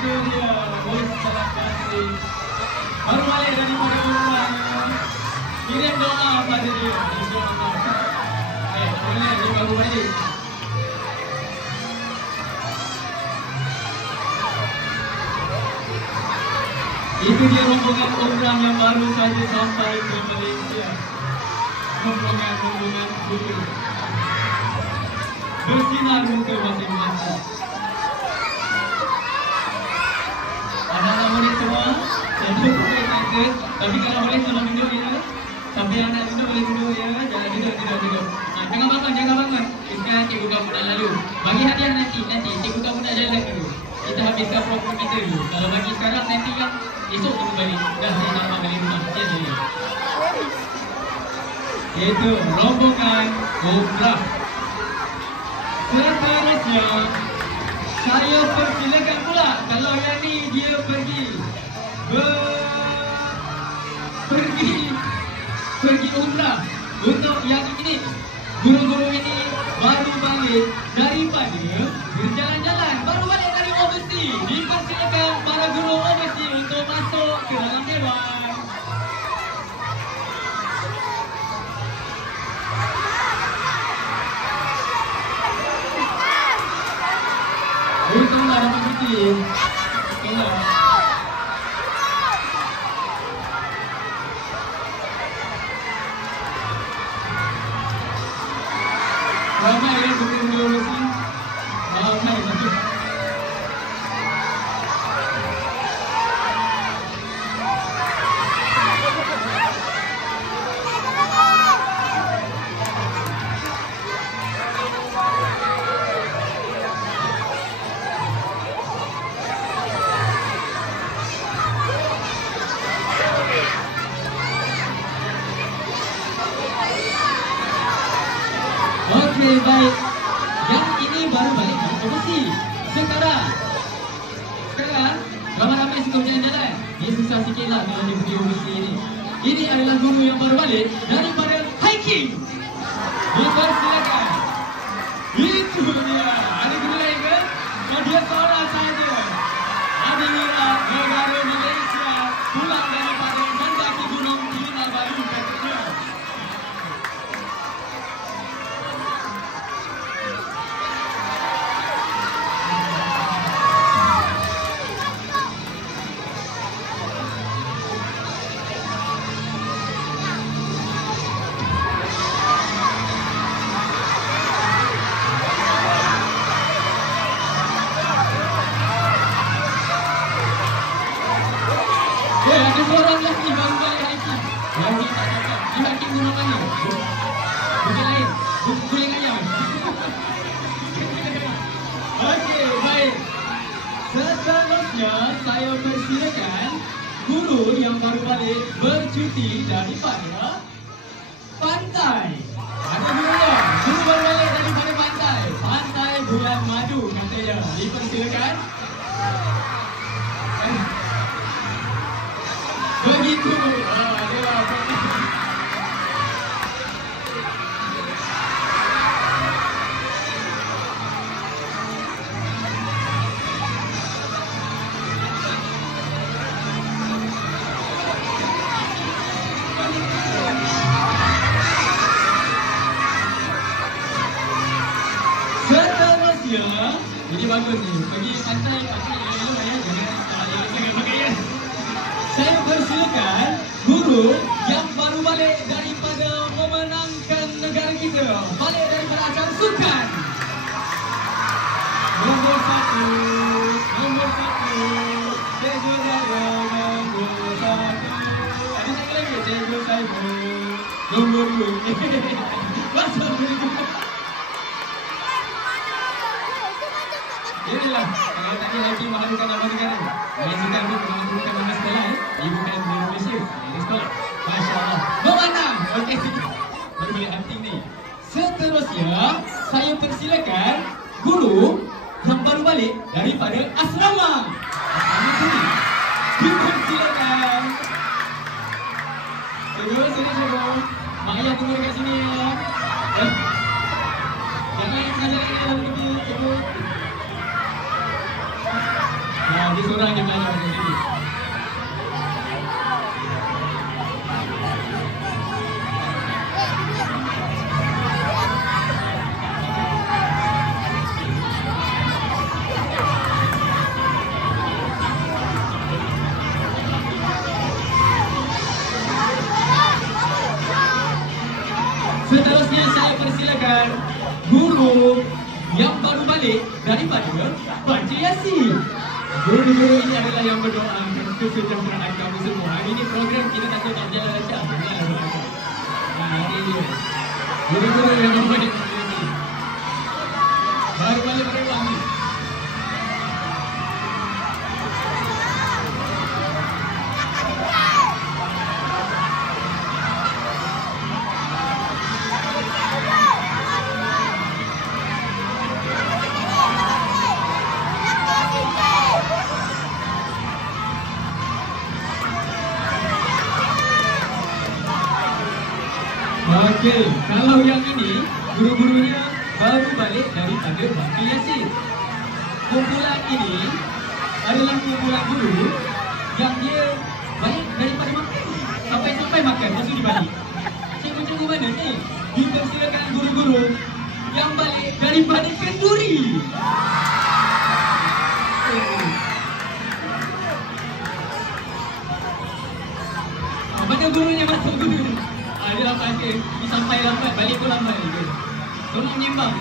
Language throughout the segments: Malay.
Itu dia, bos salah kasih. Baru balik daripada umrahnya. Kirim doa pada dia. InsyaAllah. Boleh, dia baru balik. Itu dia rombongan umrah yang baru saja sampai ke Malaysia. Rombongan guru. Bersinar muka masing-masing. Anak-anak murid semua, saya duduk pakai tangkis. Tapi kalau boleh tolong duduk ya. Sampai anak duduk boleh duduk ya. Jangan duduk. Jangan bangun. Sekarang cikgu kamu nak lalu. Bagi hadiah nanti. Cikgu kamu nak jalan dulu. Kita habiskan program kita dulu. Kalau bagi sekarang nanti yang esok tunggu balik. Dah saya nak balik rumah. Jadi itu rombongan umrah. Seterusnya saya persilakan pula. Kalau yang ni dia pergi umrah. Untuk yang ini, guru-guru ini baru balik daripada berjalan-jalan, baru balik dari overseas. Dipersilakan para guru overseas untuk masuk ke dalam dewan. Untunglah dapat cuti. Ramai ya guru-guru overseas. Ramai betul. Okey, baik. Yang ini baru balik dari overseas. Sekarang ramai-ramai suka berjalan-jalan. Dia susah sikit lah kalau dia pergi overseas ni. Ini adalah guru yang baru balik daripada hiking. Dipersilakan. Itu dia. Ada guru lain ke? Oh, dia seorang saja. Adinira negara Malaysia pulang daripada mendaki gunung Kinabalu katanya. Ada seorang lelaki baru balik hiking. Lagi tak cakap. Dia hiking gunung mana? Bukit lain. Guling ayam. Okey, baik. Seterusnya saya persilakan guru yang baru balik bercuti daripada pantai. Ada guru. Guru baru balik daripada pantai. Pantai Bulan Madu katanya. Dipersilakan. Begitu. Seterusnya, ini bagus ni. Pergi pantai elok ya. Jangan pakaian. Saya persilakan guru yang baru balik daripada memenangkan negara kita. Balik daripada acara sukan. Nombor satu. Cikgu saya nombor satu. Ada satu lagi. Cikgu saya nombor dua. Masuk dulu. Inilah. Kalau tadi lagi menghadirkan nama negara. Malaysia bukan nama sekolah. Dia bukan di Malaysia. Di sekolah. Masya Allah. Memanang. Okey. Baru boleh hunting ni. Seterusnya, saya persilakan guru yang baru balik daripada asrama. Dipersilakan. Cikgu, sini. Mak ayah tunggu dekat sini ya. Jangan yang saja lagi dalam pergi, cikgu. Dia seorang yang belajar macam ni. Seterusnya saya persilakan guru yang baru balik daripada Baca Yasin. Guru-guru ini adalah yang berdoa untuk kesejahteraan kamu semua. Hari ini program kita tak tahu tak berjalan lancar. Ini dia. Guru-guru yang baru balik baru balik pada ruang ni. Okey, kalau yang ini guru-gurunya baru balik daripada Baca Yasin. Kumpulan ini adalah kumpulan guru yang dia balik daripada makan. Sampai makan, lepas tu dia balik. Cikgu-cikgu mana ni? Dipersilakan guru-guru yang balik daripada kenduri. Mana gurunya masuk guru? Dia lambat ke? Dia sampai lambat, balik pun lambat ke? Semua menyembang.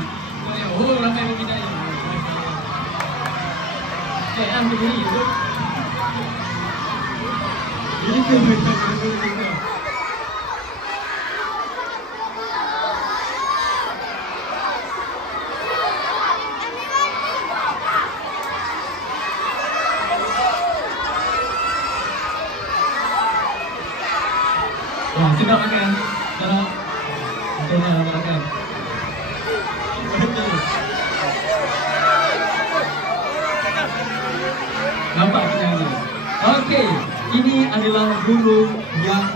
Oh, ramai berpindah. Saya berdiri tu. Ini ke macam wah, sedap makan. Sedap. Betul nak makan. Nampak kita ni. Okey, ini adalah guru yang